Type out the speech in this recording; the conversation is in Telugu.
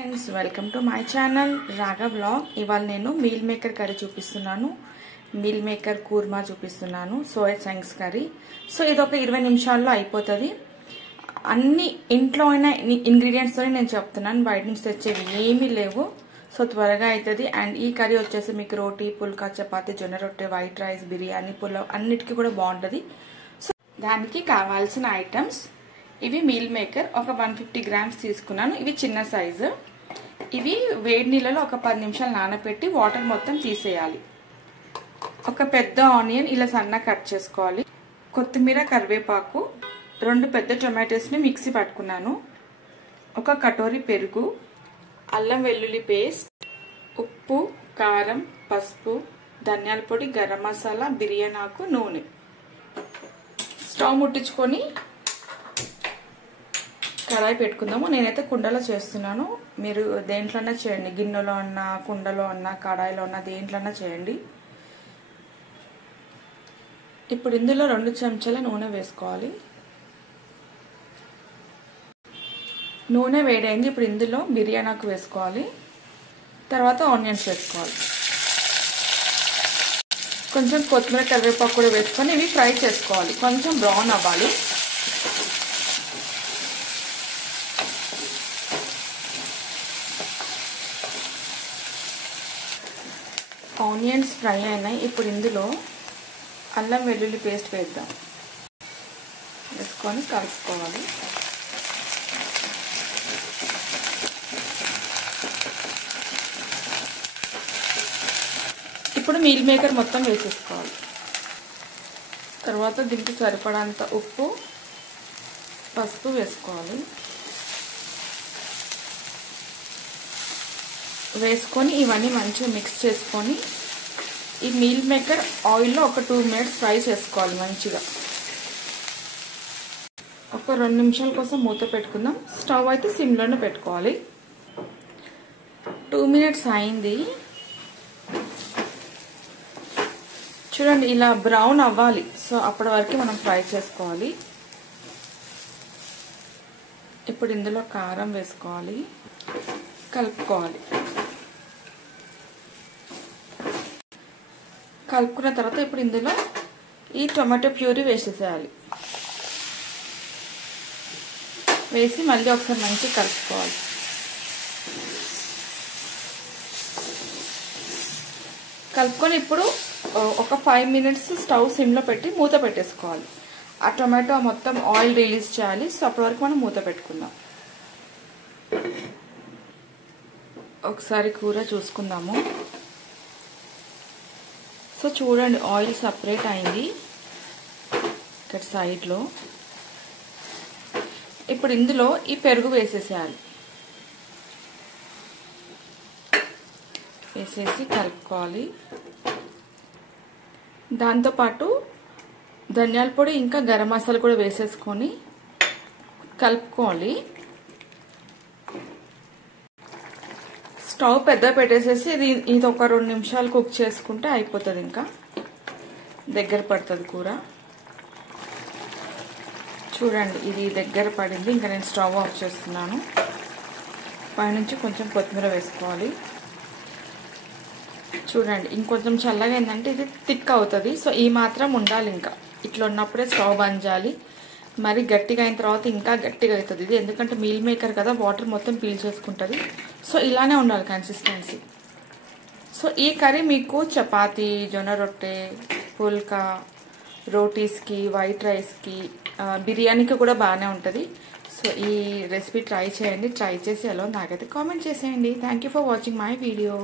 Friends welcome to my channel రాగా బ్లాగ్. ఇవాళ నేను మీల్ మేకర్ కర్రీ చూపిస్తున్నాను. మీల్ మేకర్ కూర్మా చూపిస్తున్నాను, సోయా చంక్స్ కర్రీ. సో ఇది ఒక 20 నిమిషాల్లో అయిపోతుంది. అన్ని ఇంట్లో అయిన ఇంగ్రీడియంట్స్ తోనే నేను చెప్తున్నాను, బయట నుంచి తెచ్చేవి ఏమీ లేవు. సో త్వరగా అవుతుంది. అండ్ ఈ కర్రీ వచ్చేసి మీకు రోటీ, పుల్కా, చపాతీ, జొన్న రొట్టె, వైట్ రైస్, బిర్యానీ, పులావ్ అన్నిటికీ కూడా బాగుంటుంది. సో దానికి కావాల్సిన ఐటమ్స్ ఇవి. మీల్ మేకర్ ఒక 150 గ్రామ్స్ తీసుకున్నాను. ఇవి చిన్న సైజు. ఇవి వేడి నీళ్ళలో ఒక 10 నిమిషాలు నానబెట్టి వాటర్ మొత్తం తీసేయాలి. ఒక పెద్ద ఆనియన్ ఇలా సన్నగా కట్ చేసుకోవాలి. కొత్తిమీర, కరివేపాకు, 2 పెద్ద టొమాటోస్ని మిక్సీ పట్టుకున్నాను. ఒక కటోరీ పెరుగు, అల్లం వెల్లుల్లి పేస్ట్, ఉప్పు, కారం, పసుపు, ధనియాల పొడి, గరం మసాలా, బిర్యానీ ఆకు, నూనె. స్టవ్ ముట్టించుకొని కడాయి పెట్టుకుందాము. నేనైతే కుండలో చేస్తున్నాను. మీరు దేంట్లోనే చేయండి, గిన్నెలో అన్నా, కుండలో అన్నా, కడాయిలో అన్నా, దేంట్లోనే చేయండి. ఇప్పుడు ఇందులో 2 చెంచాల నూనె వేసుకోవాలి. నూనె వేడైంది. ఇప్పుడు ఇందులో బిర్యానీ ఆకు వేసుకోవాలి. తర్వాత ఆనియన్స్ వేసుకోవాలి. కొంచెం కొత్తిమీర, కరివేపాకు కూడా వేసుకొని ఇవి ఫ్రై చేసుకోవాలి. కొంచెం బ్రౌన్ అవ్వాలి. ఆనియన్స్ ఫ్రై అయినాయి. ఇప్పుడు ఇందులో అల్లం వెల్లుల్లి పేస్ట్ వేద్దాం. వేసుకొని కలుపుకోవాలి. ఇప్పుడు మీల్ మేకర్ మొత్తం వేసేసుకోవాలి. తర్వాత దీనికి సరిపడంత ఉప్పు, పసుపు వేసుకోవాలి. వేసుకొని ఇవన్నీ మంచిగా మిక్స్ చేసుకొని ఈ మీల్ మేకర్ ఆయిల్లో ఒక 2 మినిట్స్ ఫ్రై చేసుకోవాలి మంచిగా. ఒక 2 నిమిషాల కోసం మూత పెట్టుకుందాం. స్టవ్ అయితే సిమ్లోనే పెట్టుకోవాలి. 2 మినిట్స్ అయింది. చూడండి, ఇలా బ్రౌన్ అవ్వాలి. సో అప్పటి వరకు మనం ఫ్రై చేసుకోవాలి. ఇప్పుడు ఇందులో కారం వేసుకోవాలి, కలుపుకోవాలి. కలుపుకున్న తర్వాత ఇప్పుడు ఇందులో ఈ టొమాటో ప్యూరీ వేసేసేయాలి. వేసి మళ్ళీ ఒకసారి మంచిగా కలుపుకోవాలి. కలుపుకొని ఇప్పుడు ఒక 5 మినిట్స్ స్టవ్ సిమ్లో పెట్టి మూత పెట్టేసుకోవాలి. ఆ టొమాటో మొత్తం ఆయిల్ రిలీజ్ చేయాలి. సో అప్పటి వరకు మనం మూత పెట్టుకుందాం. ఒకసారి కూర చూసుకుందాము. సో చూడండి, ఆయిల్ సపరేట్ అయింది ఇక్కడ సైడ్లో. ఇప్పుడు ఇందులో ఈ పెరుగు వేసేసేయాలి. వేసేసి కలుపుకోవాలి. దాంతోపాటు ధనియాల పొడి ఇంకా గరం మసాలా కూడా వేసేసుకొని కలుపుకోవాలి. స్టవ్ పెద్ద పెట్టేసేసి ఇది ఒక 2 నిమిషాలు కుక్ చేసుకుంటే అయిపోతుంది. ఇంకా దగ్గర పడుతుంది కూర. చూడండి, ఇది దగ్గర పడింది. ఇంకా నేను స్టవ్ ఆఫ్ చేస్తున్నాను. పైనుంచి కొంచెం కొత్తిమీర వేసుకోవాలి. చూడండి, ఇంకొంచెం చల్లగా ఏంటంటే ఇది థిక్ అవుతుంది. సో ఈ మాత్రం ఉండాలి. ఇంకా ఇట్లా ఉన్నప్పుడే స్టవ్ బంద్ చేయాలి. మరి గట్టిగా అయిన తర్వాత ఇంకా గట్టిగా అవుతుంది ఇది. ఎందుకంటే మీల్ మేకర్ కదా, వాటర్ మొత్తం పీల్చేసుకుంటుంది. సో ఇలానే ఉండాలి కన్సిస్టెన్సీ. సో ఈ కర్రీ మీకు చపాతీ, జొన్న రొట్టె, పుల్కా, రోటీస్కి, వైట్ రైస్కి, బిర్యానీకి కూడా బాగానే ఉంటుంది. సో ఈ రెసిపీ ట్రై చేయండి. ట్రై చేసి ఎలా నాకైతే కామెంట్ చేసేయండి. Thank you for watching my video.